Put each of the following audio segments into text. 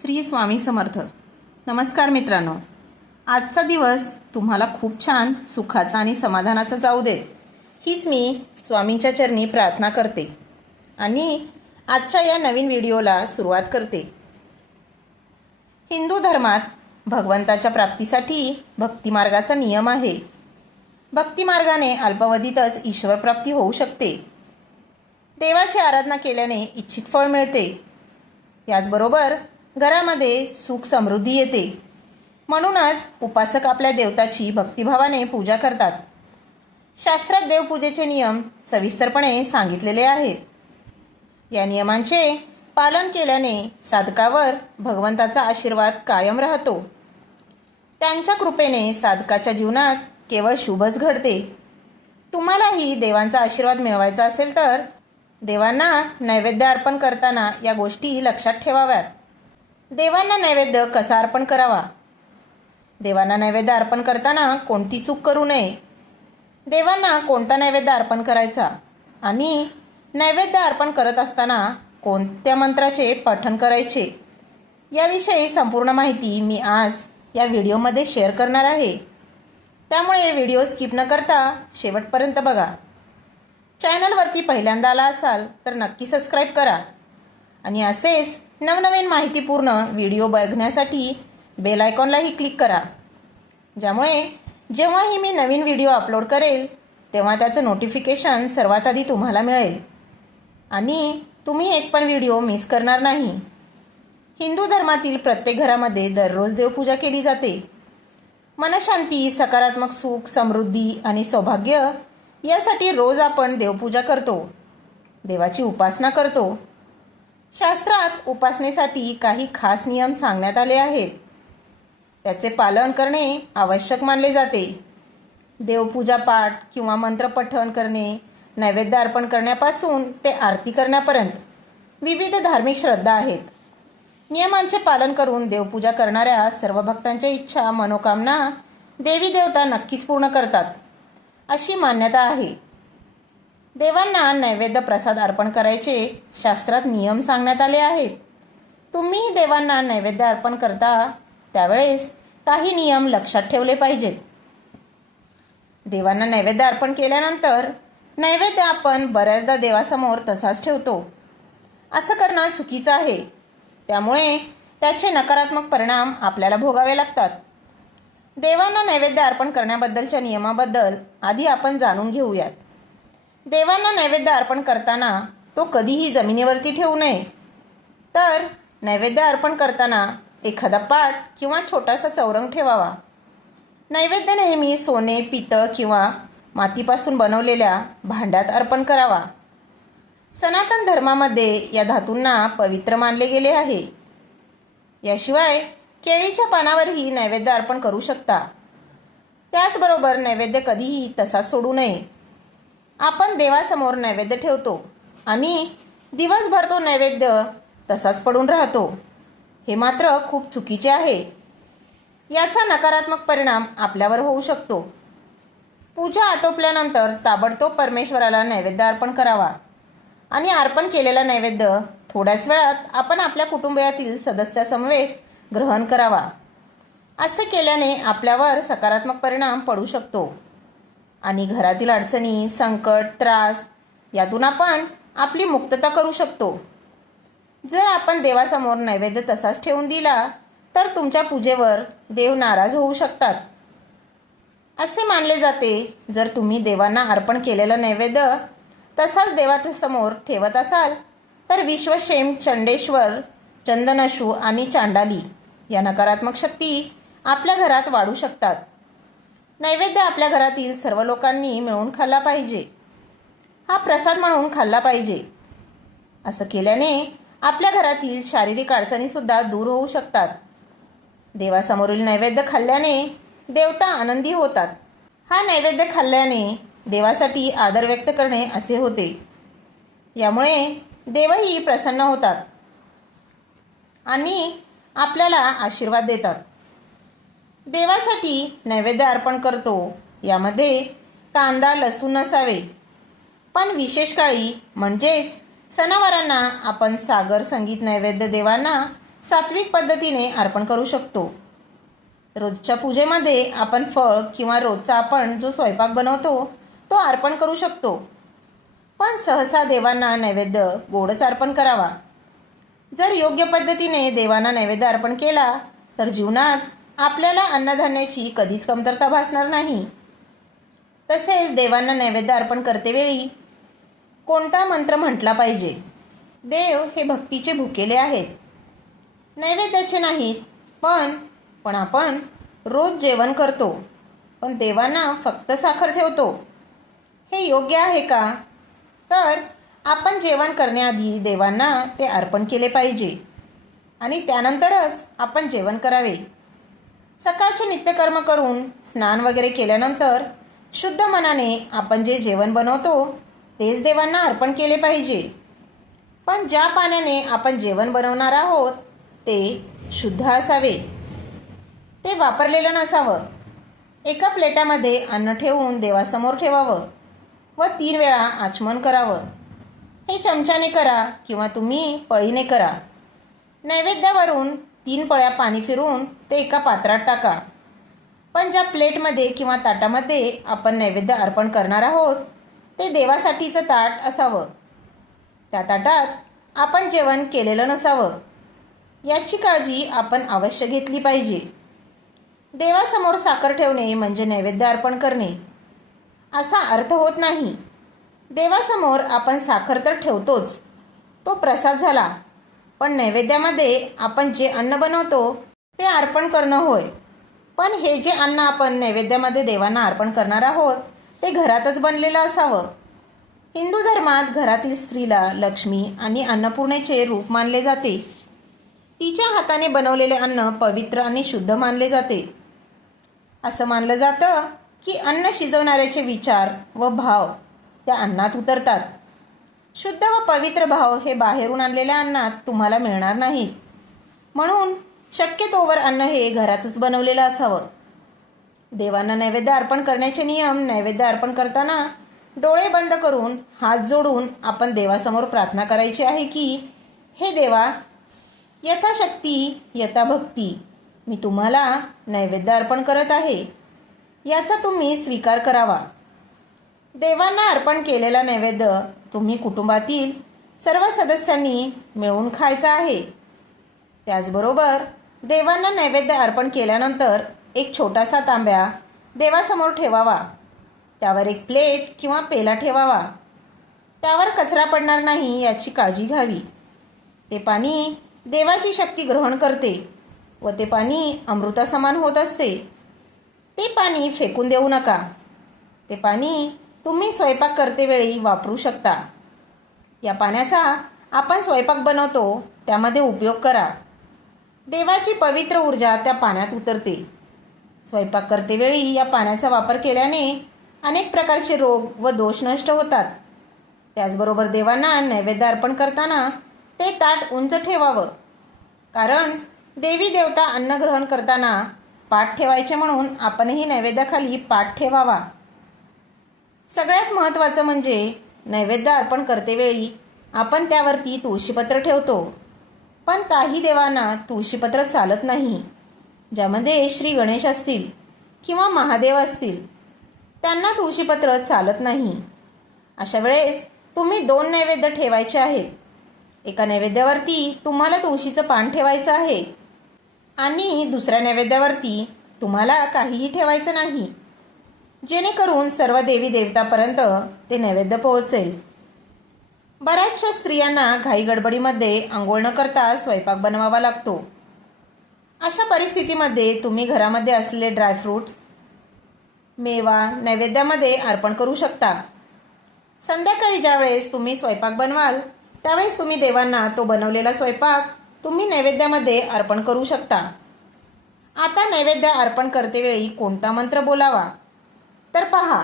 श्री स्वामी समर्थ नमस्कार मित्रांनो आजचा दिवस तुम्हाला खूप छान सुखाचा आणि समाधानाचा जाऊ दे हीच मी स्वामींच्या चरणी प्रार्थना करते आणि आजच्या या नवीन व्हिडिओला सुरुवात करते हिंदू धर्मात भगवंताच्या प्राप्तीसाठी भक्तिमार्गाचा नियम आहे भक्तिमार्गाने अल्पावधीतच ईश्वरप्राप्ती होऊ शकते देवाची आराधना केल्याने इच्छित फळ मिळते याचबरोबर घरामध्ये सुख समृद्धी येते म्हणूनच उपासक आपल्या देवताची भक्तिभावाने पूजा करतात शास्त्रात देवपूजेचे नियम सविस्तरपणे सांगितलेले आहेत या नियमांचे पालन केल्याने साधकावर भगवंताचा आशीर्वाद कायम राहतो त्यांच्या कृपेने साधकाच्या जीवनात केवळ शुभच घडते तुम्हालाही देवांचा आशीर्वाद मिळवायचा असेल तर देवांना नैवेद्य अर्पण करताना या गोष्टी लक्षात ठेवाव्यात देवांना नैवेद्य कसा अर्पण करावा देवांना नैवेद्य अर्पण करताना कोणती चूक करू नये देवांना कोणता नैवेद्य अर्पण करायचा आणि नैवेद्य अर्पण करत असताना कोणत्या मंत्राचे पठण करायचे याविषयी संपूर्ण माहिती मी आज या व्हिडिओमध्ये शेअर करणार आहे त्यामुळे व्हिडिओ स्किप न करता शेवटपर्यंत बघा चॅनलवरती पहिल्यांदा आला असाल तर नक्की सबस्क्राईब करा आणि असेच नवनवीन माहितीपूर्ण व्हिडिओ बघण्यासाठी बेल आयकॉनलाही क्लिक करा ज्यामुळे जेव्हाही मी नवीन व्हिडिओ अपलोड करेल तेव्हा त्याचं नोटिफिकेशन सर्वात आधी तुम्हाला मिळेल आणि तुम्ही एक पण व्हिडिओ मिस करणार नाही हिंदू धर्मातील प्रत्येक घरामध्ये दररोज देवपूजा केली जाते मनशांती सकारात्मक सुख समृद्धी आणि सौभाग्य यासाठी रोज आपण देवपूजा करतो देवाची उपासना करतो शास्त्रात उपासनेसाठी काही खास नियम सांगण्यात आले आहेत त्याचे पालन करणे आवश्यक मानले जाते देवपूजा पाठ किंवा मंत्रपठण करणे नैवेद्य अर्पण करण्यापासून ते आरती करण्यापर्यंत विविध धार्मिक श्रद्धा आहेत नियमांचे पालन करून देवपूजा करणाऱ्या सर्व भक्तांच्या इच्छा मनोकामना देवी देवता नक्कीच पूर्ण करतात अशी मान्यता आहे देवांना नैवेद्य प्रसाद अर्पण करायचे शास्त्रात नियम सांगण्यात आले आहेत तुम्ही देवांना नैवेद्य अर्पण करता त्यावेळेस काही नियम लक्षात ठेवले पाहिजेत देवांना नैवेद्य अर्पण केल्यानंतर नैवेद्य आपण बऱ्याचदा देवासमोर तसाच ठेवतो असं करणं चुकीचं आहे त्यामुळे त्याचे नकारात्मक परिणाम आपल्याला भोगावे लागतात देवांना नैवेद्य अर्पण करण्याबद्दलच्या नियमाबद्दल आधी आपण जाणून घेऊयात देवांना नैवेद्य अर्पण करताना तो कधीही जमिनीवरती ठेवू नये तर नैवेद्य अर्पण करताना एखादा पाट किंवा छोटासा चौरंग ठेवावा नैवेद्य नेहमी सोने पितळ किंवा मातीपासून बनवलेल्या भांड्यात अर्पण करावा सनातन धर्मामध्ये या धातूंना पवित्र मानले गेले आहे याशिवाय केळीच्या पानावरही नैवेद्य अर्पण करू शकता त्याचबरोबर नैवेद्य कधीही तसा सोडू नये आपण देवासमोर नैवेद्य ठेवतो आणि दिवसभर तो नैवेद्य तसाच पडून राहतो हे मात्र खूप चुकीचे आहे याचा नकारात्मक परिणाम आपल्यावर होऊ शकतो पूजा आटोपल्यानंतर ताबडतोब परमेश्वराला नैवेद्य अर्पण करावा आणि अर्पण केलेला नैवेद्य थोड्याच वेळात आपण आपल्या कुटुंबियातील सदस्यासमवेत ग्रहण करावा असे केल्याने आपल्यावर सकारात्मक परिणाम पडू शकतो आणि घरातील अडचणी संकट त्रास यातून आपण आपली मुक्तता करू शकतो जर आपण देवासमोर नैवेद्य तसाच ठेवून दिला तर तुमच्या पूजेवर देव नाराज होऊ शकतात असे मानले जाते जर तुम्ही देवांना अर्पण केलेलं नैवेद्य तसाच देवासमोर ठेवत असाल तर विश्वशेम चंडेश्वर चंदनशू आणि चांडाली या नकारात्मक शक्ती आपल्या घरात वाढू शकतात नैवेद्य आपल्या घरातील सर्व लोकांनी मिळून खाल्ला पाहिजे हा प्रसाद म्हणून खाल्ला पाहिजे असं केल्याने आपल्या घरातील शारीरिक अडचणीसुद्धा दूर होऊ शकतात देवासमोरील नैवेद्य खाल्ल्याने देवता आनंदी होतात हा नैवेद्य खाल्ल्याने देवासाठी आदर व्यक्त करणे असे होते यामुळे देवही प्रसन्न होतात आणि आपल्याला आशीर्वाद देतात देवासाठी नैवेद्य अर्पण करतो यामध्ये कांदा लसूण असावे पण विशेष काळी म्हणजेच सणावारांना आपण सागर संगीत नैवेद्य देवांना सात्विक पद्धतीने अर्पण करू शकतो रोजच्या पूजेमध्ये आपण फळ किंवा रोजचा आपण जो स्वयंपाक बनवतो तो अर्पण करू शकतो पण सहसा देवांना नैवेद्य गोडच अर्पण करावा जर योग्य पद्धतीने देवांना नैवेद्य अर्पण केला तर जीवनात आपल्याला अन्नधान्याची कधीच कमतरता भासणार नाही तसेच देवांना नैवेद्य अर्पण करतेवेळी कोणता मंत्र म्हटला पाहिजे देव हे भक्तीचे भुकेले आहेत नैवेद्याचे नाहीत पण पण आपण रोज जेवण करतो पण देवांना फक्त साखर ठेवतो हे योग्य आहे का तर आपण जेवण करण्याआधी देवांना ते अर्पण केले पाहिजे आणि त्यानंतरच आपण जेवण करावे सकाळचे नित्यकर्म करून स्नान वगैरे केल्यानंतर शुद्ध मनाने आपण जे जेवण बनवतो तेच देवांना अर्पण केले पाहिजे पण ज्या पाण्याने आपण जेवण बनवणार आहोत ते शुद्ध असावे ते वापरलेलं नसावं एका प्लेटामध्ये अन्न ठेवून देवासमोर ठेवावं व तीन वेळा आचमन करावं हे चमच्याने करा किंवा तुम्ही पळीने करा नैवेद्यावरून तीन पळ्या पाणी फिरवून ते एका पात्रात टाका पण ज्या प्लेटमध्ये किंवा ताटामध्ये आपण नैवेद्य अर्पण करणार आहोत ते देवासाठीचं ताट असावं त्या ताटात आपण जेवण केलेलं नसावं याची काळजी आपण अवश्य घेतली पाहिजे देवासमोर साखर ठेवणे म्हणजे नैवेद्य अर्पण करणे असा अर्थ होत नाही देवासमोर आपण साखर तर ठेवतोच तो प्रसाद झाला पण नैवेद्यामध्ये आपण जे अन्न बनवतो ते अर्पण करणं होय पण हे जे अन्न आपण नैवेद्यामध्ये देवांना अर्पण करणार आहोत ते घरातच बनलेलं असावं हिंदू धर्मात घरातील स्त्रीला लक्ष्मी आणि अन्नपूर्णेचे रूप मानले जाते तिच्या हाताने बनवलेले अन्न पवित्र आणि शुद्ध मानले जाते असं मानलं जातं की अन्न शिजवणाऱ्याचे विचार व भाव त्या अन्नात उतरतात शुद्ध व पवित्र भाव हे बाहेरून आणलेल्या अन्नात तुम्हाला मिळणार नाही म्हणून शक्यतोवर अन्न हे घरातच बनवलेलं असावं देवांना नैवेद्य अर्पण करण्याचे नियम नैवेद्य अर्पण करताना डोळे बंद करून हात जोडून आपण देवासमोर प्रार्थना करायची आहे की हे देवा यथाशक्ती यथा भक्ती मी तुम्हाला नैवेद्य अर्पण करत आहे याचा तुम्ही स्वीकार करावा देवांना अर्पण केलेला नैवेद्य तुम्ही कुटुंबातील सर्व सदस्यांनी मिळून खायचा आहे त्याचबरोबर देवांना नैवेद्य अर्पण केल्यानंतर एक छोटासा तांब्या देवासमोर ठेवावा त्यावर एक प्लेट किंवा पेला ठेवावा त्यावर कचरा पडणार नाही याची काळजी घ्यावी ते पाणी देवाची शक्ती ग्रहण करते व ते पाणी अमृतासमान होत असते ते पाणी फेकून देऊ नका ते पाणी तुम्ही स्वयंपाक करतेवेळी वापरू शकता या पाण्याचा आपण स्वयंपाक बनवतो त्यामध्ये उपयोग करा देवाची पवित्र ऊर्जा त्या पाण्यात उतरते स्वयंपाक करतेवेळी या पाण्याचा वापर केल्याने अनेक प्रकारचे रोग व दोष नष्ट होतात त्याचबरोबर देवांना नैवेद्य अर्पण करताना ते ताट उंच ठेवावं कारण देवी देवता अन्न ग्रहण करताना पाठ ठेवायचे म्हणून आपणही नैवेद्याखाली पाठ ठेवावा सगळ्यात महत्त्वाचं म्हणजे नैवेद्य अर्पण करतेवेळी आपण त्यावरती तुळशीपत्र ठेवतो पण काही देवांना तुळशीपत्र चालत नाही ज्यामध्ये श्री गणेश असतील किंवा महादेव असतील त्यांना तुळशीपत्र चालत नाही अशा वेळेस तुम्ही दोन नैवेद्य ठेवायचे आहेत एका नैवेद्यावरती तुम्हाला तुळशीचं पान ठेवायचं आहे आणि दुसऱ्या नैवेद्यावरती तुम्हाला काहीही ठेवायचं नाही जेणेकरून सर्व देवी देवतापर्यंत ते नैवेद्य पोहोचेल बऱ्याचशा स्त्रियांना घाई गडबडीमध्ये आंघोळ न करता स्वयंपाक बनवावा लागतो अशा परिस्थितीमध्ये तुम्ही घरामध्ये असलेले ड्रायफ्रूट्स मेवा नैवेद्यामध्ये अर्पण करू शकता संध्याकाळी ज्यावेळेस तुम्ही स्वयंपाक बनवाल त्यावेळेस तुम्ही देवांना तो बनवलेला स्वयंपाक तुम्ही नैवेद्यामध्ये अर्पण करू शकता आता नैवेद्य अर्पण करतेवेळी कोणता मंत्र बोलावा तर पहा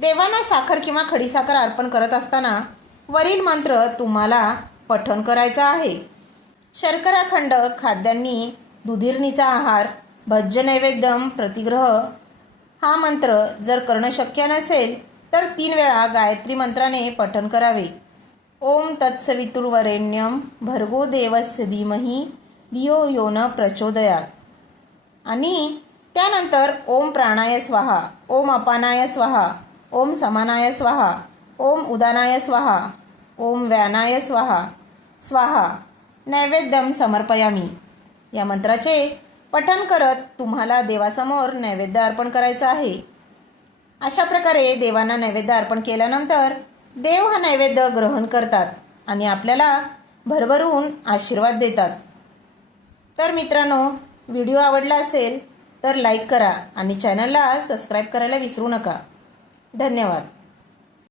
देवांना साखर किंवा खडीसाखर अर्पण करत असताना वरील मंत्र तुम्हाला पठण करायचा आहे शर्कराखंड खाद्यांनी दुधीरणीचा आहार भज्य नैवेद्यम प्रतिग्रह हा मंत्र जर करणं शक्य नसेल तर तीन वेळा गायत्री मंत्राने पठण करावे ओम तत्सवितुर्वरेण्यम भर्गो देवस्य धीमही धियो यो न प्रचोदयात आणि त्यानंतर ओम प्राणाय स्वाहा ओम अपानाय स्वाहा ओम समानाय स्वाहा ओम उदानाय स्वाहा ओम व्यानाय स्वाहा स्वाहा नैवेद्यम समर्पयामी या मंत्राचे पठन करत तुम्हाला देवासमोर नैवेद्य अर्पण करायचं आहे अशा प्रकारे देवांना नैवेद्य अर्पण केल्यानंतर देव हा नैवेद्य ग्रहण करतात आणि आपल्याला भरभरून आशीर्वाद देतात तर मित्रांनो व्हिडिओ आवडला असेल तर लाईक करा आणि चॅनलला सबस्क्राईब करायला विसरू नका धन्यवाद